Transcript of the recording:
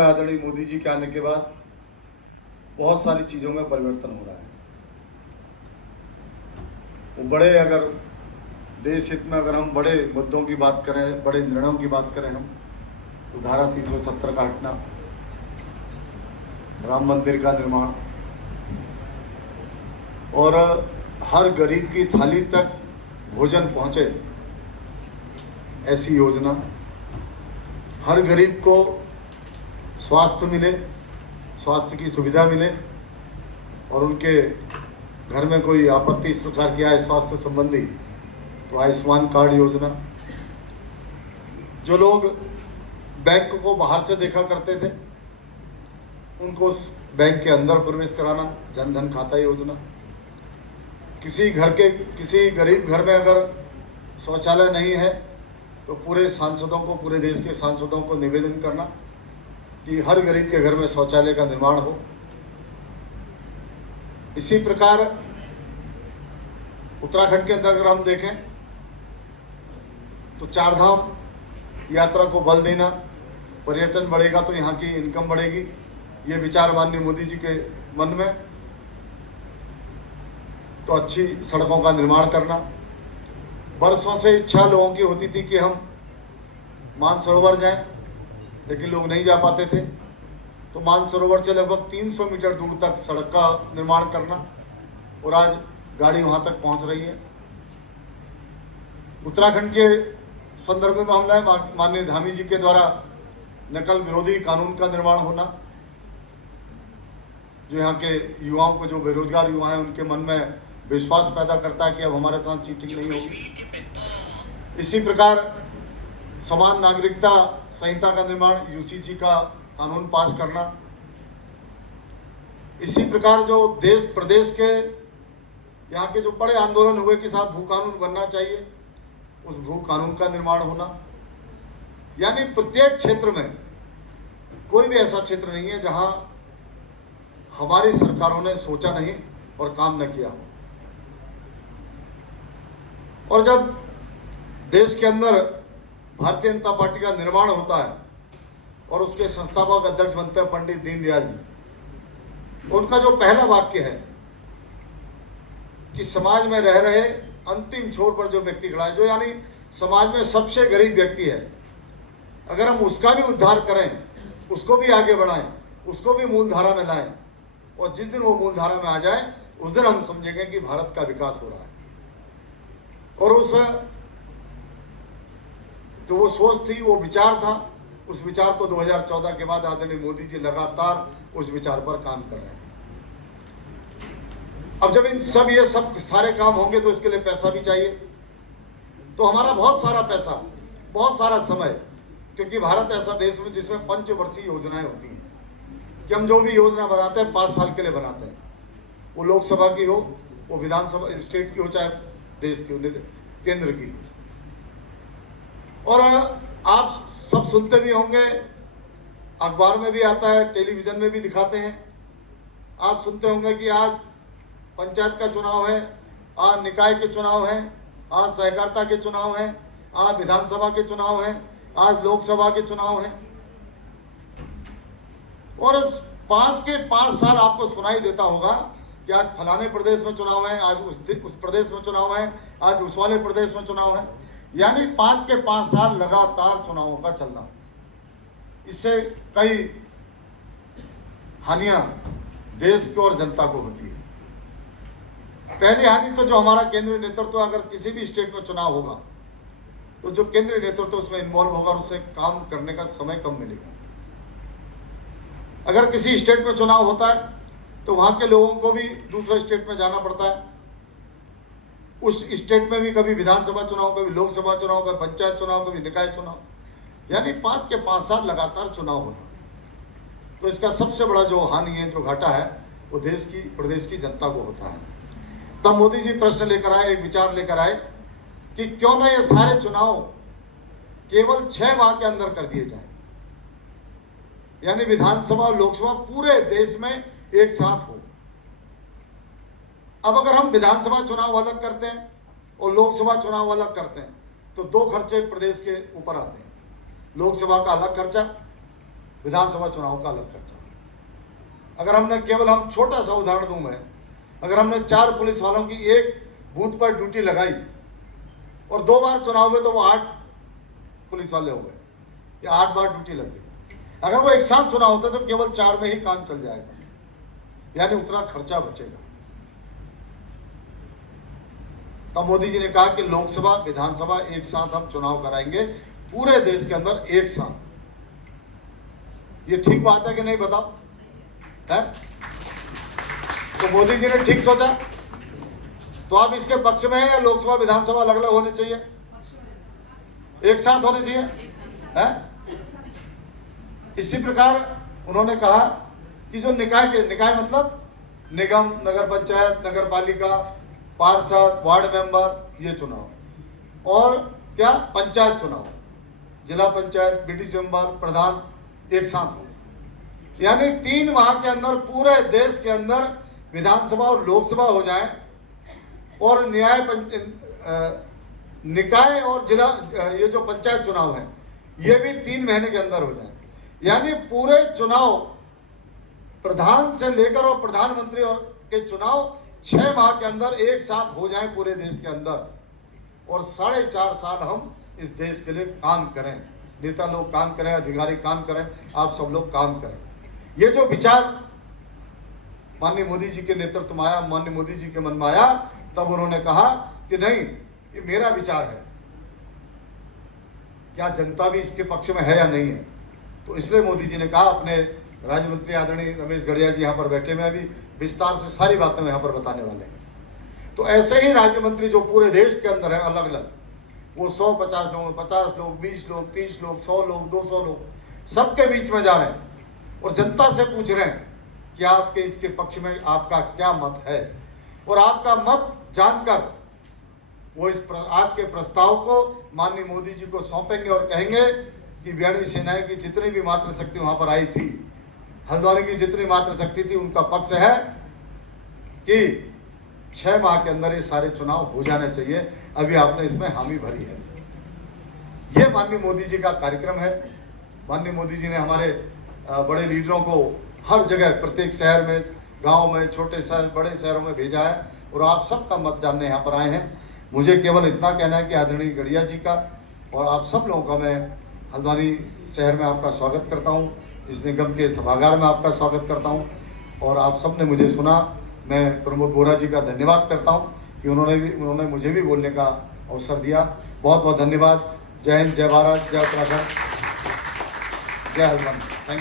आदरणीय मोदी जी के आने के बाद बहुत सारी चीज़ों में परिवर्तन हो रहा है। वो बड़े, अगर देश हित में अगर हम बड़े मुद्दों की बात करें, बड़े निर्णयों की बात करें हम, तो धारा 370 का हटना, राम मंदिर का निर्माण और हर गरीब की थाली तक भोजन पहुंचे ऐसी योजना, हर गरीब को स्वास्थ्य मिले, स्वास्थ्य की सुविधा मिले और उनके घर में कोई आपत्ति इस प्रकार की आए स्वास्थ्य संबंधी तो आयुष्मान कार्ड योजना। जो लोग बैंक को बाहर से देखा करते थे उनको उस बैंक के अंदर प्रवेश कराना, जन धन खाता योजना। किसी गरीब घर में अगर शौचालय नहीं है तो पूरे सांसदों को, पूरे देश के सांसदों को निवेदन करना कि हर गरीब के घर में शौचालय का निर्माण हो। इसी प्रकार उत्तराखंड के अंदर अगर हम देखें तो चारधाम यात्रा को बल देना, पर्यटन बढ़ेगा तो यहाँ की इनकम बढ़ेगी, ये विचार माननीय मोदी जी के मन में। तो अच्छी सड़कों का निर्माण करना, बरसों से इच्छा लोगों की होती थी कि हम मानसरोवर जाएं, लेकिन लोग नहीं जा पाते थे। तो मानसरोवर से लगभग 300 मीटर दूर तक सड़क का निर्माण करना और आज गाड़ी वहां तक पहुंच रही है। उत्तराखंड के संदर्भ में मामला है, माननीय धामी जी के द्वारा नकल विरोधी कानून का निर्माण होना, जो यहाँ के युवाओं को, जो बेरोजगार युवा हैं, उनके मन में विश्वास पैदा करता है कि अब हमारे साथ चीटिंग नहीं होगी। इसी प्रकार समान नागरिकता संहिता का निर्माण, यूसीसी का कानून पास करना। इसी प्रकार जो देश प्रदेश के यहाँ के जो बड़े आंदोलन हुए कि साहब भू कानून बनना चाहिए, उस भू कानून का निर्माण होना। यानी प्रत्येक क्षेत्र में कोई भी ऐसा क्षेत्र नहीं है जहां हमारी सरकारों ने सोचा नहीं और काम न किया। और जब देश के अंदर भारतीय जनता पार्टी का निर्माण होता है और उसके संस्थापक अध्यक्ष बनते हैं पंडित दीनदयाल जी, उनका जो पहला वाक्य है कि समाज में रह रहे अंतिम छोर पर जो व्यक्ति खड़ा है, जो यानी समाज में सबसे गरीब व्यक्ति है, अगर हम उसका भी उद्धार करें, उसको भी आगे बढ़ाएं, उसको भी मूलधारा में लाएं, और जिस दिन वो मूलधारा में आ जाए उस दिन हम समझेंगे कि भारत का विकास हो रहा है। और उस जो वो सोच थी, वो विचार था, उस विचार को 2014 के बाद आदरणीय मोदी जी लगातार उस विचार पर काम कर रहे हैं। अब जब ये सब सारे काम होंगे तो इसके लिए पैसा भी चाहिए। तो हमारा बहुत सारा पैसा, बहुत सारा समय, क्योंकि भारत ऐसा देश में जिसमें पंचवर्षीय योजनाएं होती हैं कि हम जो भी योजना बनाते हैं 5 साल के लिए बनाते हैं, वो लोकसभा की हो, वो विधानसभा स्टेट की हो, चाहे देश की, केंद्र की। और आप सब सुनते भी होंगे, अखबार में भी आता है, टेलीविजन में भी दिखाते हैं, आप सुनते होंगे कि आज पंचायत का चुनाव है, आज निकाय के चुनाव है, आज सहकारिता के चुनाव है, आज विधानसभा के चुनाव है, आज लोकसभा के चुनाव है। और 5 के 5 साल आपको सुनाई देता होगा कि आज फलाने प्रदेश में चुनाव है, आज उस प्रदेश में चुनाव है, आज उस वाले प्रदेश में चुनाव है। यानी 5 के 5 साल लगातार चुनावों का चलना, इससे कई हानियां देश को और जनता को होती है। पहली हानि तो जो हमारा केंद्रीय नेतृत्व, अगर किसी भी स्टेट में चुनाव होगा तो जो केंद्रीय नेतृत्व उसमें इन्वॉल्व होगा, उससे काम करने का समय कम मिलेगा। अगर किसी स्टेट में चुनाव होता है तो वहां के लोगों को भी दूसरे स्टेट में जाना पड़ता है, उस स्टेट में भी कभी विधानसभा चुनाव, कभी लोकसभा चुनाव, कभी पंचायत चुनाव, कभी निकाय चुनाव, यानी 5 के 5 साल लगातार चुनाव होता। तो इसका सबसे बड़ा जो हानि है, जो घाटा है, वो देश की, प्रदेश की जनता को होता है। तब मोदी जी प्रश्न लेकर आए, एक विचार लेकर आए कि क्यों ना ये सारे चुनाव केवल 6 माह के अंदर कर दिए जाए, यानी विधानसभा और लोकसभा पूरे देश में एक साथ हो। अब अगर हम विधानसभा चुनाव अलग करते हैं और लोकसभा चुनाव अलग करते हैं तो 2 खर्चे प्रदेश के ऊपर आते हैं। लोकसभा का अलग खर्चा, विधानसभा चुनाव का अलग खर्चा। अगर हमने केवल, हम छोटा सा उदाहरण दूं मैं, अगर हमने 4 पुलिस वालों की एक बूथ पर ड्यूटी लगाई और 2 बार चुनाव हुए तो वो 8 पुलिस वाले हो गए या 8 बार ड्यूटी लग गई। अगर वो एक साथ चुनाव होता तो केवल 4 में ही काम चल जाएगा, यानी उतना खर्चा बचेगा। तब मोदी जी ने कहा कि लोकसभा विधानसभा एक साथ हम चुनाव कराएंगे पूरे देश के अंदर एक साथ। ये ठीक बात है कि नहीं, बताओ है? तो मोदी जी ने ठीक सोचा। तो आप इसके पक्ष में हैं या लोकसभा विधानसभा अलग अलग होने चाहिए, एक साथ होने चाहिए है? इसी प्रकार उन्होंने कहा कि जो निकाय मतलब निगम, नगर पंचायत, नगर पालिका, पार्षद, वार्ड मेंबर, ये चुनाव, और क्या पंचायत चुनाव, जिला पंचायत, बीडीसी मेंबर, प्रधान एक साथ हो, यानी 3 माह के अंदर पूरे देश के अंदर विधानसभा और लोकसभा हो जाए, और निकाय और जिला, ये जो पंचायत चुनाव है ये भी 3 महीने के अंदर हो जाए, यानी पूरे चुनाव प्रधान से लेकर और प्रधानमंत्री और के चुनाव 6 माह के अंदर एक साथ हो जाएं पूरे देश के अंदर, और 4.5 साल हम इस देश के लिए काम करें, नेता लोग काम करें, अधिकारी काम करें, आप सब लोग काम करें। ये जो विचार माननीय मोदी जी के नेतृत्व में आया, माननीय मोदी जी के मन में आया, तब उन्होंने कहा कि नहीं, ये मेरा विचार है, क्या जनता भी इसके पक्ष में है या नहीं है। तो इसलिए मोदी जी ने कहा, अपने राज्य मंत्री आदरणीय रमेश गढ़िया जी यहाँ पर बैठे में अभी विस्तार से सारी बातें यहाँ पर बताने वाले हैं। तो ऐसे ही राज्य मंत्री जो पूरे देश के अंदर है अलग अलग, वो 150 लोग, 50 लोग, 20 लोग, 30 लोग, 100 लोग, 200 लोग, सबके बीच में जा रहे हैं और जनता से पूछ रहे हैं कि आपके इसके पक्ष में आपका क्या मत है, और आपका मत जानकर वो इस आज के प्रस्ताव को माननीय मोदी जी को सौंपेंगे और कहेंगे कि बिहारी सेनाएं की जितनी भी मात्र शक्ति वहां पर आई थी, हल्द्वानी की जितनी मात्र शक्ति थी, उनका पक्ष है कि 6 माह के अंदर ये सारे चुनाव हो जाने चाहिए। अभी आपने इसमें हामी भरी है। ये माननीय मोदी जी का कार्यक्रम है। माननीय मोदी जी ने हमारे बड़े लीडरों को हर जगह, प्रत्येक शहर में, गांव में, छोटे शहर, बड़े शहरों में भेजा है, और आप सबका मत जानने यहाँ पर आए हैं। मुझे केवल इतना कहना है कि आदरणीय गढ़िया जी का और आप सब लोगों का मैं हल्द्वानी शहर में आपका स्वागत करता हूँ, इस निगम के सभागार में आपका स्वागत करता हूँ, और आप सब ने मुझे सुना। मैं प्रमोद बोरा जी का धन्यवाद करता हूँ कि उन्होंने मुझे भी बोलने का अवसर दिया। बहुत बहुत धन्यवाद। जय हिंद, जय भारत, जय उत्तराखंड, जय हल्द्वानी। Thank you.